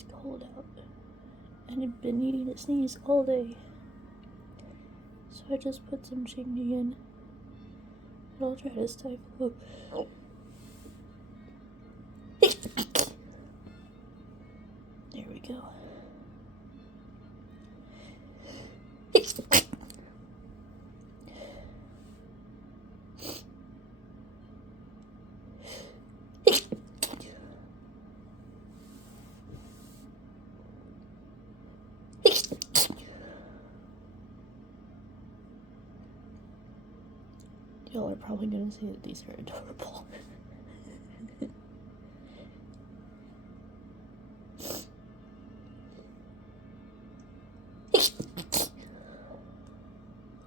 It's cold out, and I've been needing to sneeze all day. So I just put some chinging in. But I'll try to stifle. There we go. Y'all are probably gonna say that these are adorable.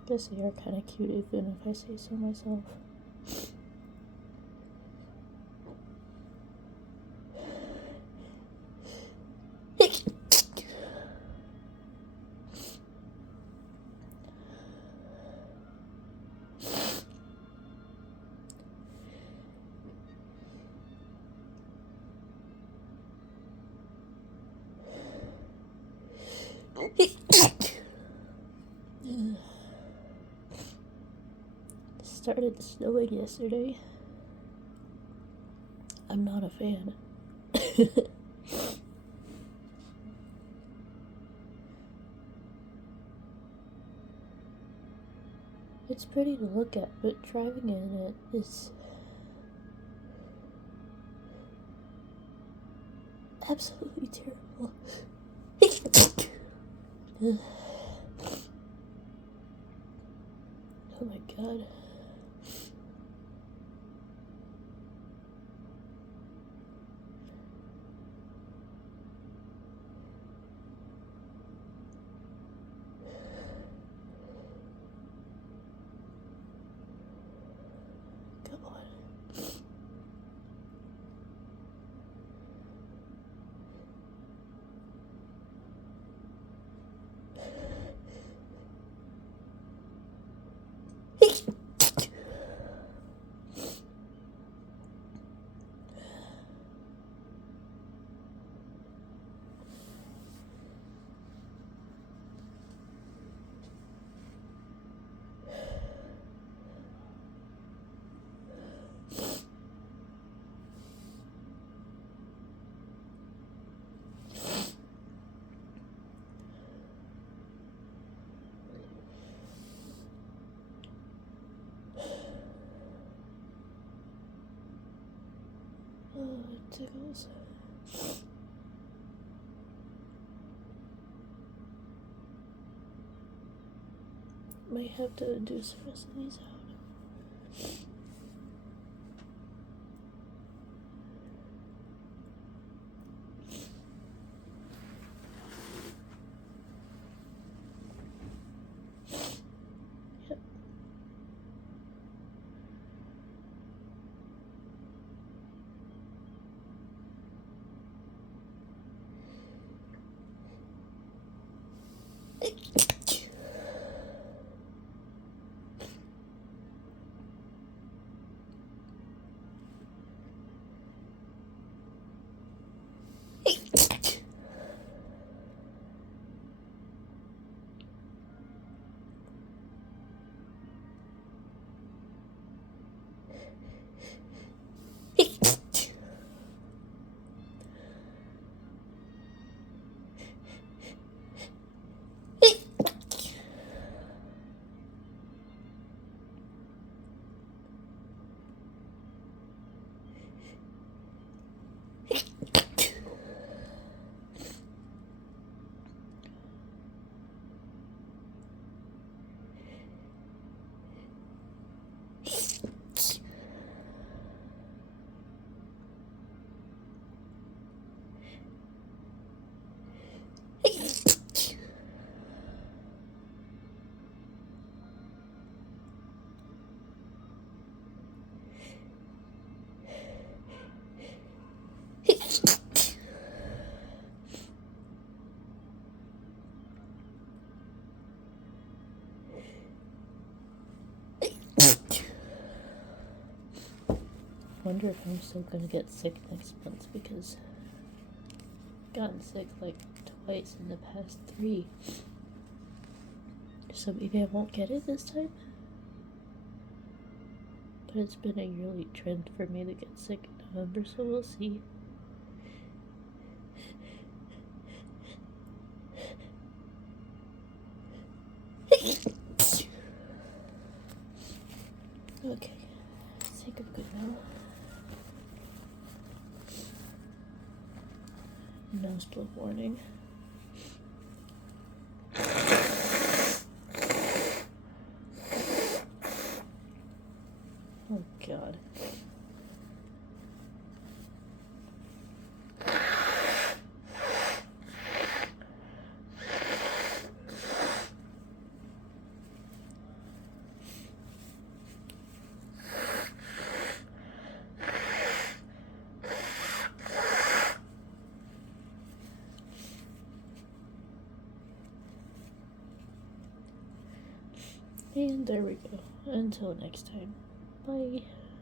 Guess they are kind of cute, even if I say so myself. Started snowing yesterday. I'm not a fan. It's pretty to look at, but driving in it is absolutely terrible. Oh my god. Come on. Oh, it tickles. Might have to do some rest of these out. Yep. Wonder if I'm still gonna get sick next month because gotten sick like twice in the past 3. So maybe I won't get it this time. But it's been a yearly trend for me to get sick in November, so we'll see. Okay, I think I'm good now. Nose blow warning. Oh god. And there we go. Until next time. Bye.